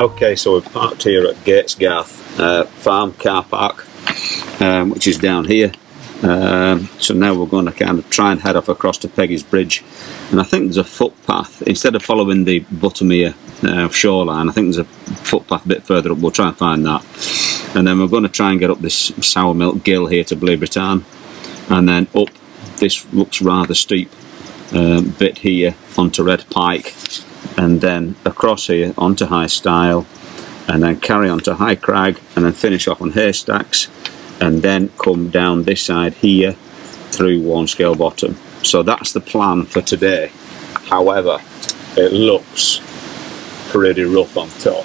Okay, so we're parked here at Gatesgarth Farm car park, which is down here. So now we're going to kind of try and head off across to Peggy's Bridge, and I think there's a footpath instead of following the Buttermere shoreline. I think there's a footpath a bit further up. We'll try and find that, and then we're going to try and get up this sour milk gill here to Buttermere, and then up this looks rather steep bit here onto Red Pike, and then across here onto High Stile, and then carry on to High Crag, and then finish off on Haystacks, and then come down this side here through Warnscale Bottom. So that's the plan for today. However, it looks pretty rough on top,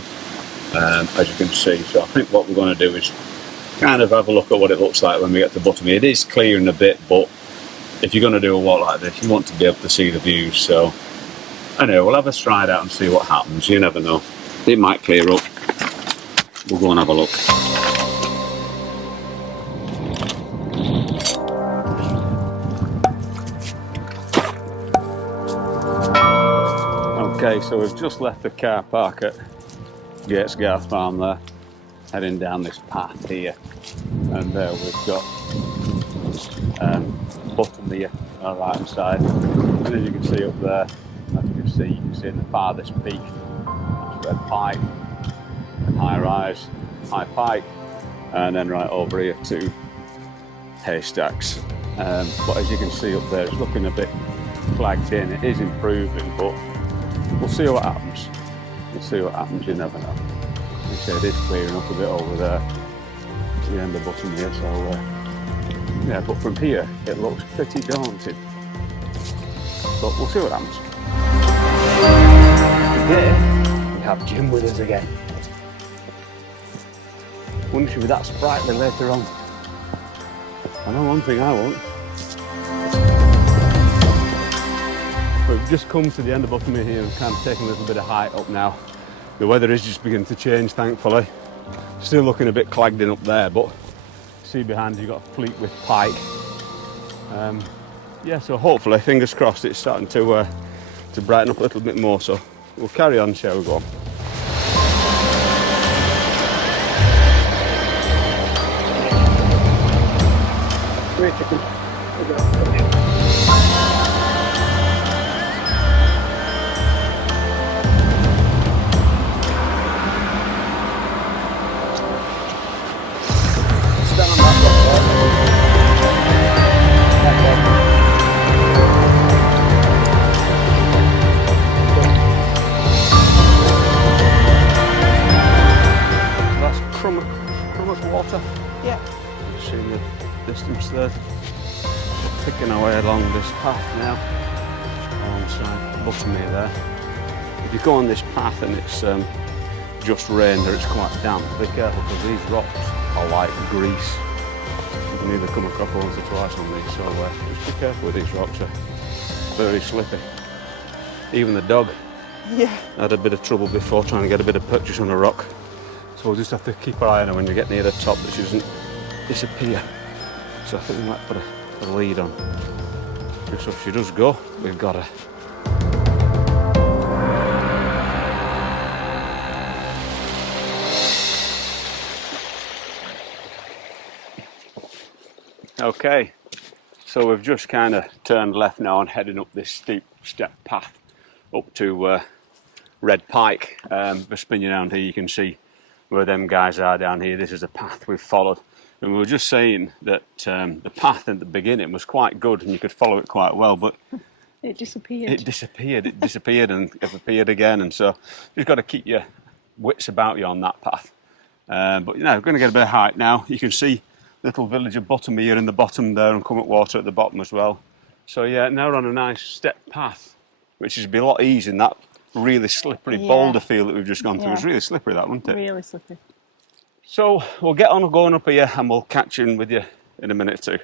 as you can see. So I think what we're going to do is kind of have a look at what it looks like when we get to the bottom. It is clearing a bit, but if you're going to do a walk like this, you want to be able to see the views. So anyway, we'll have a stride out and see what happens. You never know. It might clear up. We'll go and have a look. Okay, so we've just left the car park at Gatesgarth Farm there, heading down this path here, and there we've got Buttermere on the right hand side, and as you can see up there, as you can see in the farthest peak, that's Red Pike, and High Rise, High Pike, and then right over here to Haystacks. But as you can see up there, it's looking a bit flagged in. It is improving, but we'll see what happens. We'll see what happens, you never know. You say it is clearing up a bit over there at the end of the bottom here, so yeah, but from here it looks pretty daunting. But we'll see what happens. Today we have Jim with us again. Wonder if she'll be that sprightly later on. I know one thing I won't. We've just come to the end of Buttermere here and kind of taken a little bit of height up now. The weather is just beginning to change, thankfully. Still looking a bit clagged in up there, but see behind you've got Fleetwith Pike. Yeah, so hopefully, fingers crossed, it's starting to brighten up a little bit more. So we'll carry on, shall we go on? Great chicken. There, picking our way along this path now alongside Buttermere there. If you go on this path and it's just rained or it's quite damp, be careful because these rocks are like grease. You can either come across once or twice on these, so just be careful with these rocks. They're very slippy. Even the dog had a bit of trouble before trying to get a bit of purchase on a rock, so we'll just have to keep our eye on her when you get near the top that she doesn't disappear. So I think we might put a lead on. So if she does go, we've got her. Okay, so we've just kind of turned left now and heading up this steep step path up to Red Pike. We're spinning around here, you can see where them guys are down here. This is a path we've followed. And we were just saying that the path at the beginning was quite good and you could follow it quite well, but it disappeared. It disappeared and it appeared again, and so you've got to keep your wits about you on that path. But you know, we're going to get a bit of height now. You can see little village of Buttermere in the bottom there and Cummock Water at the bottom as well. So yeah, now we're on a nice step path, which is a lot easier than that really slippery boulder field that we've just gone through. It was really slippery, that, wasn't it? Really slippery. So we'll get on going up here and we'll catch in with you in a minute or two.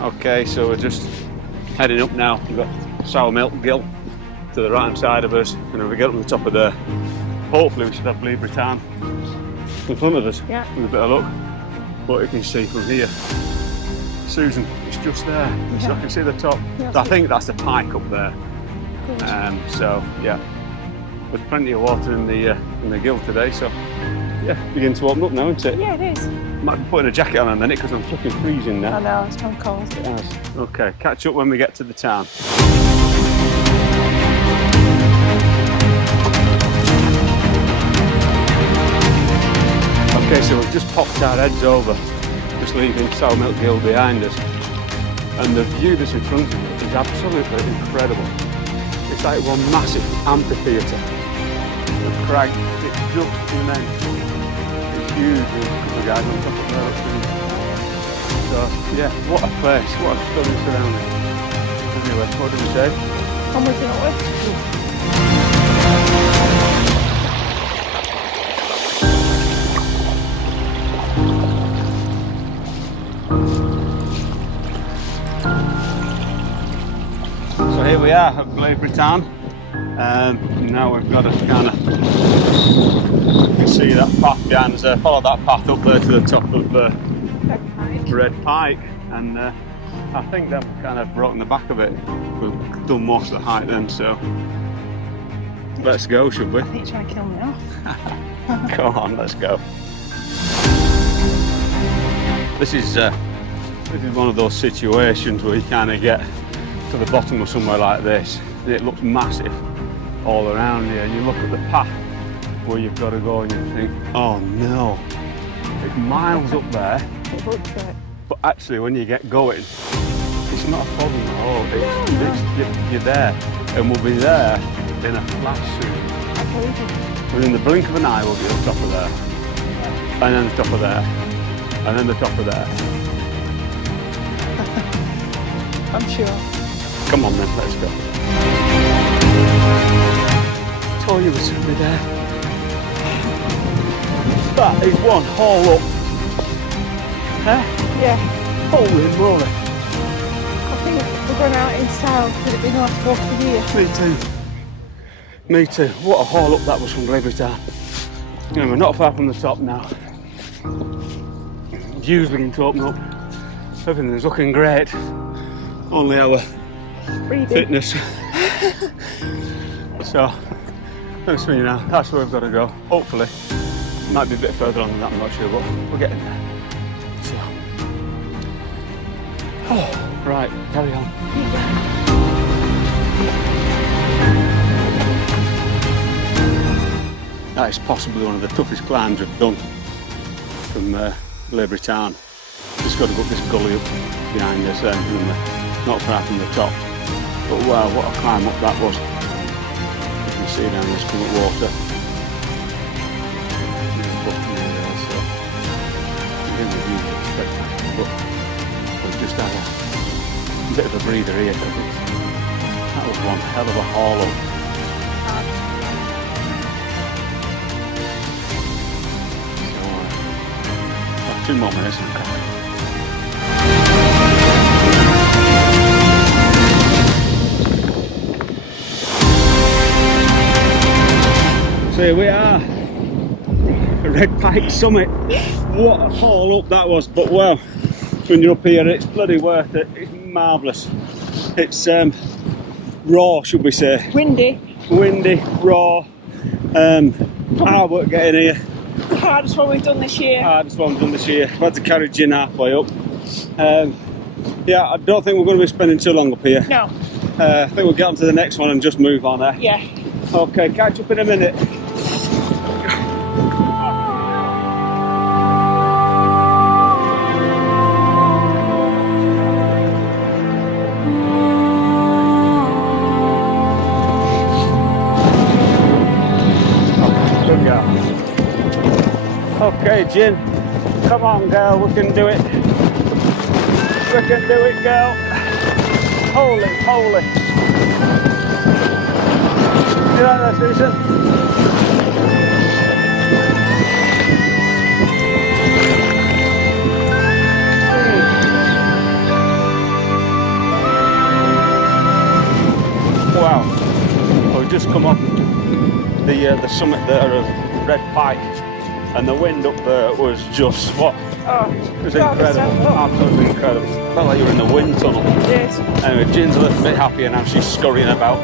Okay, so we're just heading up now. We've got Sour Milk Gill to the right hand side of us, and if we get up to the top of there, hopefully we should have Buttermere in front of us with a bit of luck. But you can see from here, Susan, it's just there, so I can see the top. So I think that's the Pike up there. So yeah, there's plenty of water in the gill today. So yeah, beginning to open up now, isn't it? Yeah, it is. Might be putting a jacket on in a minute because I'm fucking freezing now. I know, it's gone cold. Yes. Okay, catch up when we get to the town. Okay, so we've just popped our heads over, just leaving Sour Milk Gill behind us. And the view that's in front of you is absolutely incredible. It's like one massive amphitheatre. The crag, it's just immense. It's huge, the guys on top of there. So yeah, what a place, what a stunning surrounding. Anyway, what did we say? Onwards and upwards. So here we are at Blaeberry Town. Now we've got to kind of, you can see that path behind us there, follow that path up there to the top of Red Pike, and I think they've kind of broken the back of it. We've done most of the hike then, so let's go, should we? I think you're trying to kill me off. Come on, let's go. This is one of those situations where you kind of get to the bottom of somewhere like this. It looks massive all around you, and you look at the path where you've got to go and you think, oh no, it's miles up there. It looks it. But actually when you get going, it's not a problem at all. You're there, and we'll be there in a flash soon. I believe you. Within the blink of an eye we'll be at the top of there. Yeah. And then the top of there. And then the top of there. I'm sure. Come on then, let's go. I told you it was going to be there. That is one haul up. Huh? Yeah. Holy moly. I think we're going out in style because it'd be nice to walk through here. Me too. Me too. What a haul up that was from Blaeberry Town. And we're not far from the top now. Views beginning to open up. Everything's looking great. Only our Breathing. fitness. So, let's swing now. That's where we've got to go. Hopefully. Might be a bit further on than that, I'm not sure, but we're getting there. So. Oh, right, carry on. That is possibly one of the toughest climbs we've done from Blaeberry Town. Just got to go up this gully up behind us and not far from the top. But wow, what a climb up that was. You can see down this current water. So again the view is spectacular, but we've just had a bit of a breather here. That was one hell of a haul up. So 2 more minutes and crack. So here we are, Red Pike Summit. What a haul up that was, but wow, when you're up here it's bloody worth it. It's marvellous. It's raw, should we say. Windy. Windy, raw, hard work getting here. The hardest one we've done this year. Hardest one we've done this year. I've had to carry Gin halfway up. Yeah, I don't think we're going to be spending too long up here. No. I think we'll get on to the next one and just move on there. Yeah. Okay, catch up in a minute. Good girl. Okay, Gin, come on girl, we can do it. We can do it, girl. Holy, holy. You like that, Susan? Wow. Well, we've just come up the summit there of Red Pike, and the wind up there was just what? Oh, It was incredible, absolutely incredible. Felt like you were in the wind tunnel. Yes. Anyway, Gin's a little bit happier now, she's scurrying about.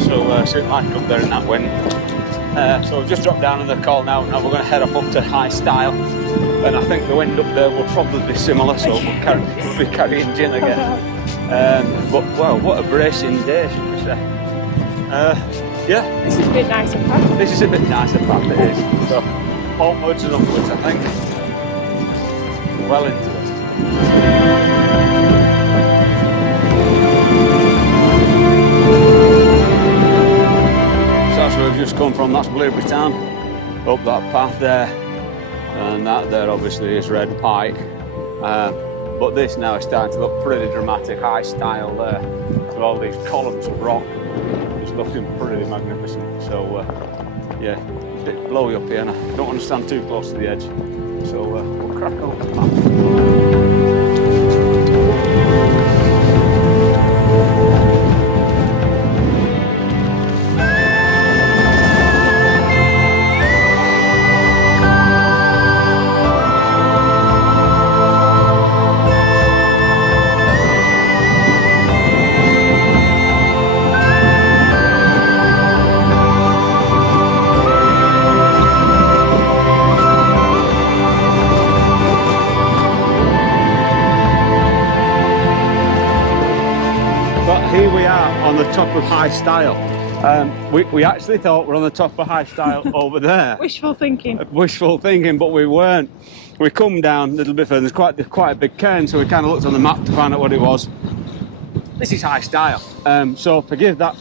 So she might up there in that wind. So we've just dropped down in the col now. Now we're going to head up to Haystacks. And I think the wind up there will probably be similar, so we'll be carrying Gin again. But wow, what a bracing day, should we say. Yeah. This is a bit nicer path. This is a bit nicer path, it is. So onwards and upwards, I think. Well into it. So that's where we've just come from, that's Buttermere town. Up that path there. And that there obviously is Red Pike. But this now is starting to look pretty dramatic, high style there. With all these columns of rock. It's looking pretty magnificent. So yeah, it's blowy up here and I don't want to stand too close to the edge. So we'll crack on the map. Here we are on the top of Haystacks. We actually thought we're on the top of Haystacks over there. Wishful thinking. Wishful thinking, but we weren't. We come down a little bit further. There's quite a big cairn, so we kind of looked on the map to find out what it was. This is Haystacks. So forgive that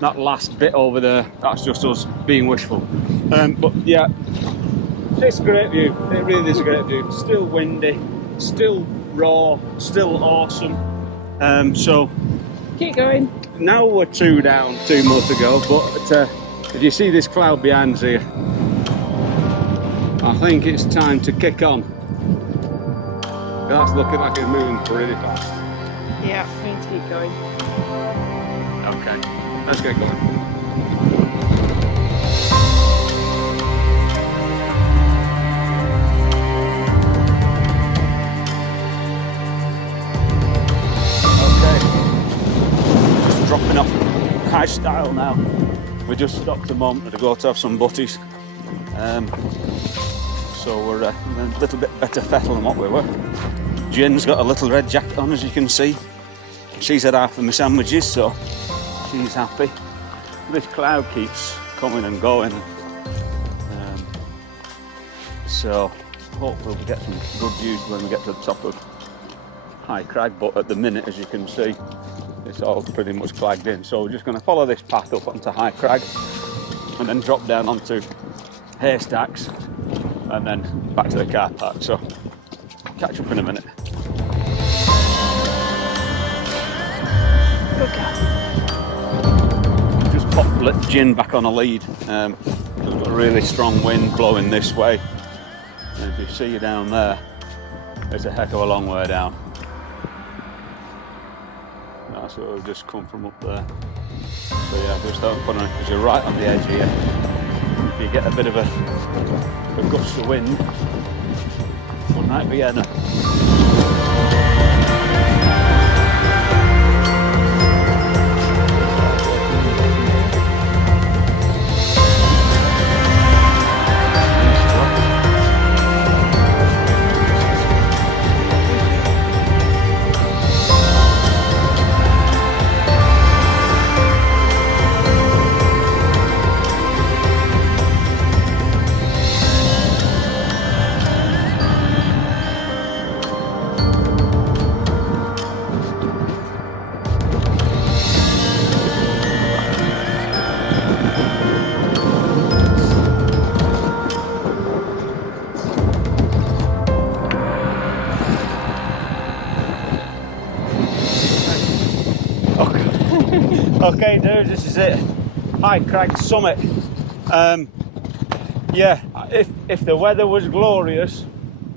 last bit over there. That's just us being wishful. But yeah, it's a great view. It really is a great view. Still windy, still raw, still awesome. So. Keep going. Now we're 2 down, 2 more to go, but if you see this cloud behind you, I think it's time to kick on. That's looking like it's moving pretty fast. Yeah, we need to keep going. Okay, let's get going. Dropping off Haystacks now. We just stopped a moment to go to have some butties. So we're a little bit better fettle than what we were. Gin's got a little red jacket on, as you can see. She's had half of my sandwiches, so she's happy. This cloud keeps coming and going. So hopefully we'll get some good views when we get to the top of High Crag, but at the minute, as you can see, it's all pretty much clagged in. So we're just going to follow this path up onto High Crag and then drop down onto Haystacks and then back to the car park. So catch up in a minute. Just popped Gin back on a lead. We've got a really strong wind blowing this way. And if you see down there, it's a heck of a long way down. That's where we've just come from up there. So yeah, just don't put on it because you're right on the edge here. If you get a bit of a gust of wind, it might be enough. Okay, dudes, this is it. High Crag summit. Yeah, if the weather was glorious,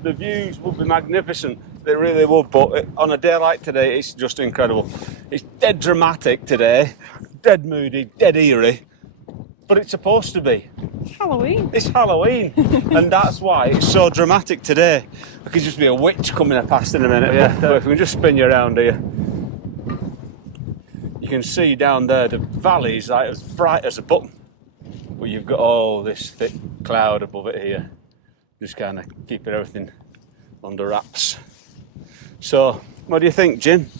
the views would be magnificent. They really would, but on a day like today, it's just incredible. It's dead dramatic today, dead moody, dead eerie, but it's supposed to be. It's Halloween. It's Halloween, and that's why it's so dramatic today. There could just be a witch coming past in a minute. Yeah. But if we can just spin you around here, you can see down there the valley's like as bright as a button. But you've got all this thick cloud above it here, just kind of keeping everything under wraps. So, what do you think, Gin?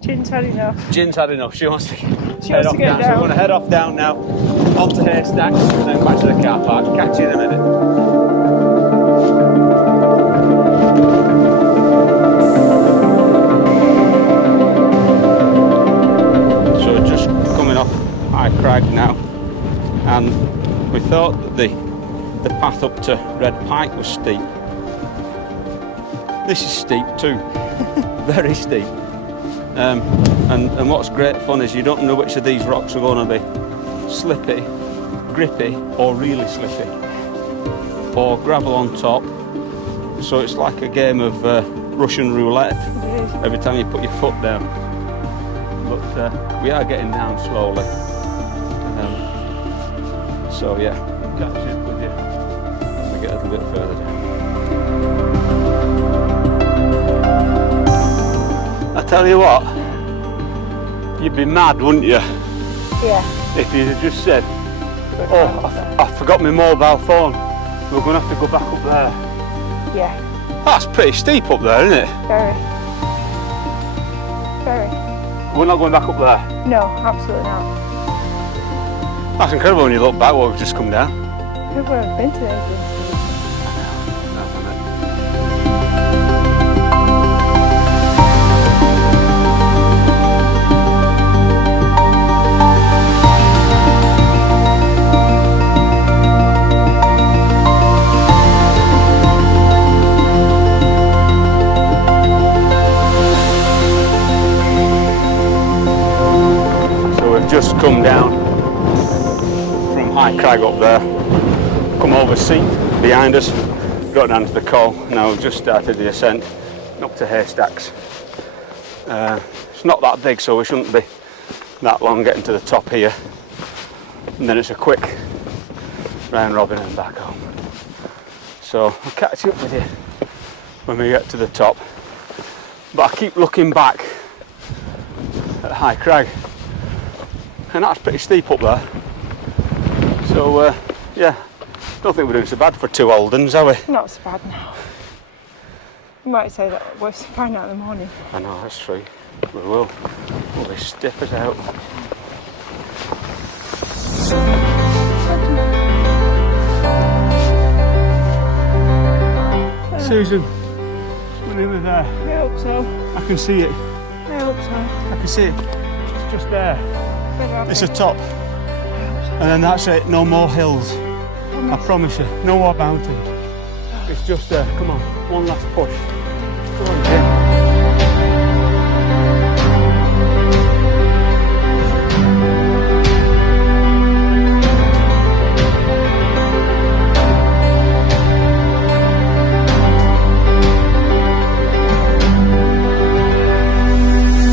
Gin's had enough. Gin's had enough. She wants to She head wants off to get down. So down. we're going to head off down now, onto Haystacks, and then back to the car park. Catch you in a minute. So just coming off High Crag now, and we thought that the path up to Red Pike was steep. This is steep too, very steep. And what's great fun is you don't know which of these rocks are going to be slippy, grippy, or really slippy, or gravel on top. So it's like a game of Russian roulette every time you put your foot down. But we are getting down slowly. So yeah, catch up with you when we get a little bit further down. I tell you what, you'd be mad, wouldn't you? Yeah. If you had just said, oh, I forgot my mobile phone, we're going to have to go back up there. Yeah. That's pretty steep up there, isn't it? Very. Very. We're not going back up there. No, absolutely not. That's incredible when you look back what we've just come down. I've never been to anything. Just come down from High Crag up there, come over Seat behind us, got down to the col. Now we've just started the ascent up to Haystacks. It's not that big, so we shouldn't be that long getting to the top here. And then it's a quick round robin and back home. So I'll catch up with you when we get to the top. But I keep looking back at High Crag. And that's pretty steep up there. So, yeah, don't think we're doing so bad for two old uns, are we? Not so bad now. You might say that we'll find out in the morning. I know, that's true. We will. We'll be stiff as out. Susan, we're nearly there. I hope so. I can see it. I hope so. I can see it. It's just there. It's a top, and then that's it, no more hills. I promise you, no more mountain. It's just there, come on, one last push. Come on, Jim.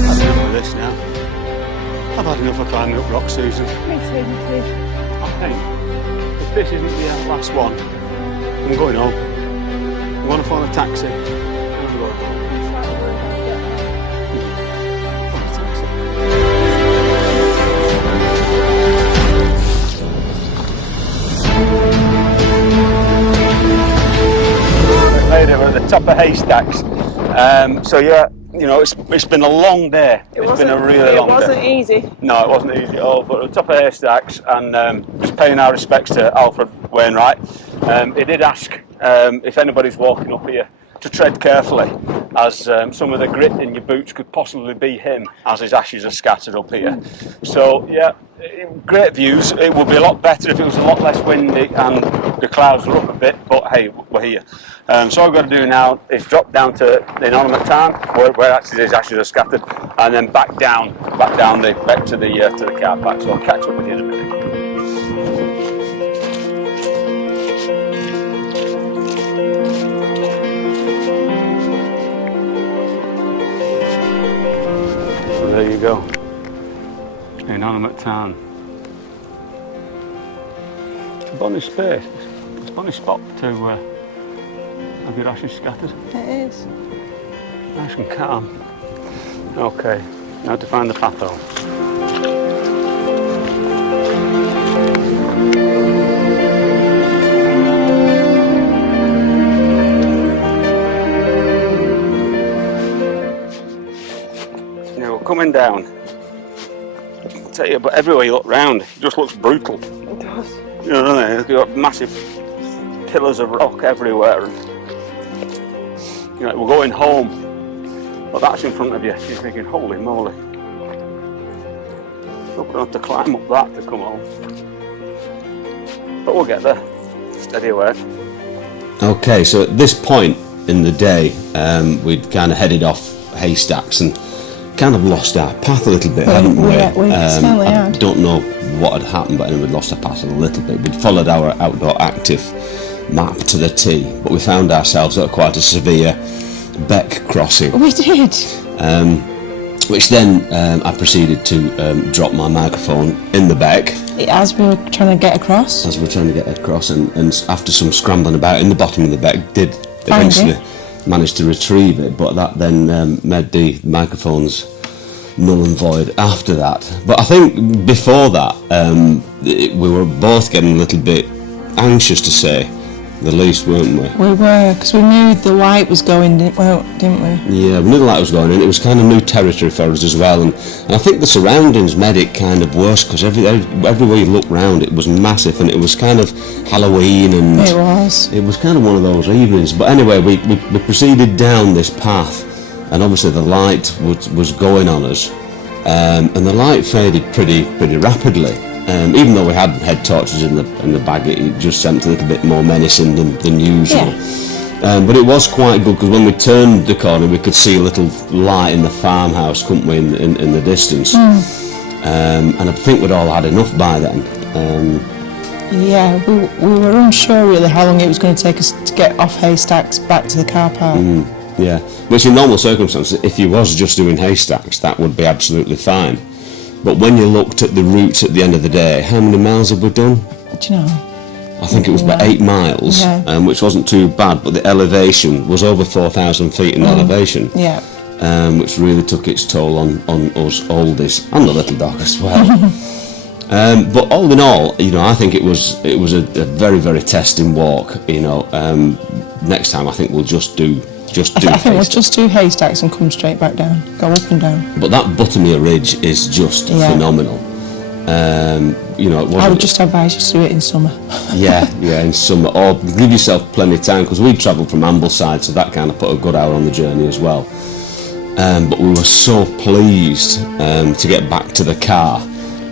I've enough of this now. I've had enough of climbing up rocks, Susan. Me too, me too. I think if this isn't the last one, I'm going home. I'm going to phone a taxi. I'm going home. Phone a taxi. Lady, we're at the top of Haystacks. So yeah, you know, it's been a long day. It's been a really long day. It wasn't easy. No, it wasn't easy at all, but at the top of Haystacks, and just paying our respects to Alfred Wainwright. He did ask if anybody's walking up here to tread carefully, as some of the grit in your boots could possibly be him, as his ashes are scattered up here. So yeah, great views. It would be a lot better if it was a lot less windy and the clouds were up a bit, but hey, we're here. So all I've got to do now is drop down to the inanimate town, where actually his ashes are scattered, and then back down to the car park. So I'll catch up with you in a minute. So there you go, inanimate town. bonus space. It's a bonus spot to have your ashes scattered. It is. Nice and calm. Okay, now to find the path hole. Now we're coming down. I'll tell you, but everywhere you look round, it just looks brutal. It does. You know, doesn't it? You've got massive pillars of rock everywhere. And, you know, we're going home, but that's in front of you. You're thinking, holy moly. We're going to have to climb up that to come home. But we'll get there. Steady away. Okay, so at this point in the day, we'd kind of headed off Haystacks and kind of lost our path a little bit, hadn't we? We certainly I had. don't know what had happened, but anyway, we'd lost our path a little bit. We'd followed our outdoor active map to the T, but we found ourselves at quite a severe beck crossing. We did. Which then I proceeded to drop my microphone in the beck As we were trying to get across. as we were trying to get across, and after some scrambling about in the bottom of the beck, did eventually manage to retrieve it, but that then made the microphones null and void after that. But I think before that, we were both getting a little bit anxious, to say the least, weren't we? We were, because we knew the light was going, didn't we? Yeah, we knew the light was going in. It was kind of new territory for us as well, and I think the surroundings made it kind of worse, because everywhere you look round, it was massive, and it was kind of Halloween, and It was. it was kind of one of those evenings. But anyway, we proceeded down this path, and obviously the light was going on us, and the light faded pretty rapidly. Even though we had head torches in the bag, it just seemed a little bit more menacing than usual. Yeah. But it was quite good, because when we turned the corner, we could see a little light in the farmhouse, couldn't we, in the distance? And I think we'd all had enough by then. Yeah, we were unsure really how long it was going to take us to get off Haystacks back to the car park. Yeah, which in normal circumstances, if you was just doing Haystacks, that would be absolutely fine. But when you looked at the route at the end of the day, how many miles have we done? Do you know? I think it was about 8 miles, Yeah. which wasn't too bad, but the elevation was over 4,000 feet in elevation, Yeah. which really took its toll on us oldies, and the little dog as well. But all in all, you know, I think it was a very, very testing walk. You know, next time I think we'll just do I think we'll just do Haystacks and come straight back down. Go up and down. But that Buttermere ridge is just phenomenal. You know, I would just advise you to do it in summer. yeah, in summer, or give yourself plenty of time, because we travelled from Ambleside, so that kind of put a good hour on the journey as well. But we were so pleased to get back to the car,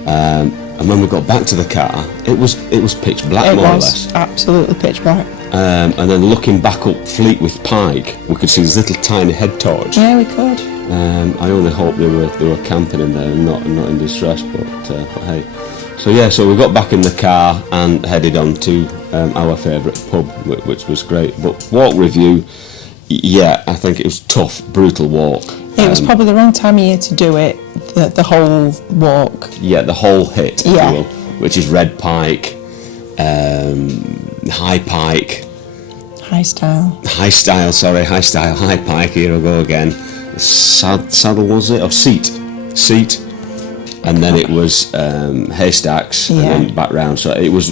and when we got back to the car, it was pitch black, more or less. It was absolutely pitch black. And then looking back up Fleet with Pike, we could see this little tiny head torch. Yeah, we could. I only hope they were camping in there and not in distress, but hey. So yeah, so we got back in the car and headed on to our favourite pub, which was great. But walk review, yeah, I think it was tough, brutal walk. It was probably the wrong time of year to do it, the whole walk. Yeah, the whole hit, if you will, which is Red Pike, High Pike. High Stile, High Pike, here I go again. Saddle, was it? Or Seat. And then it was Haystacks, and then back round. So it was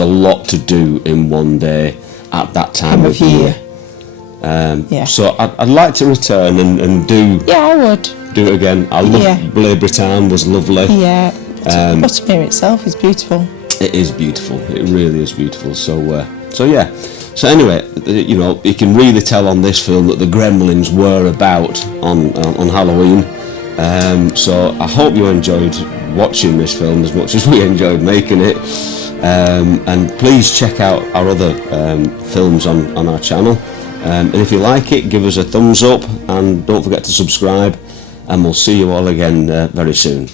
a lot to do in one day at that time of year. So I'd like to return and do. Yeah, I would do it again. I love Blair Britain, was lovely. Yeah, Buttermere itself is beautiful. It is beautiful. It really is beautiful. So yeah. So anyway, you know, you can really tell on this film that the gremlins were about on Halloween. So I hope you enjoyed watching this film as much as we enjoyed making it. And please check out our other films on our channel. And if you like it, give us a thumbs up, and don't forget to subscribe. And we'll see you all again very soon.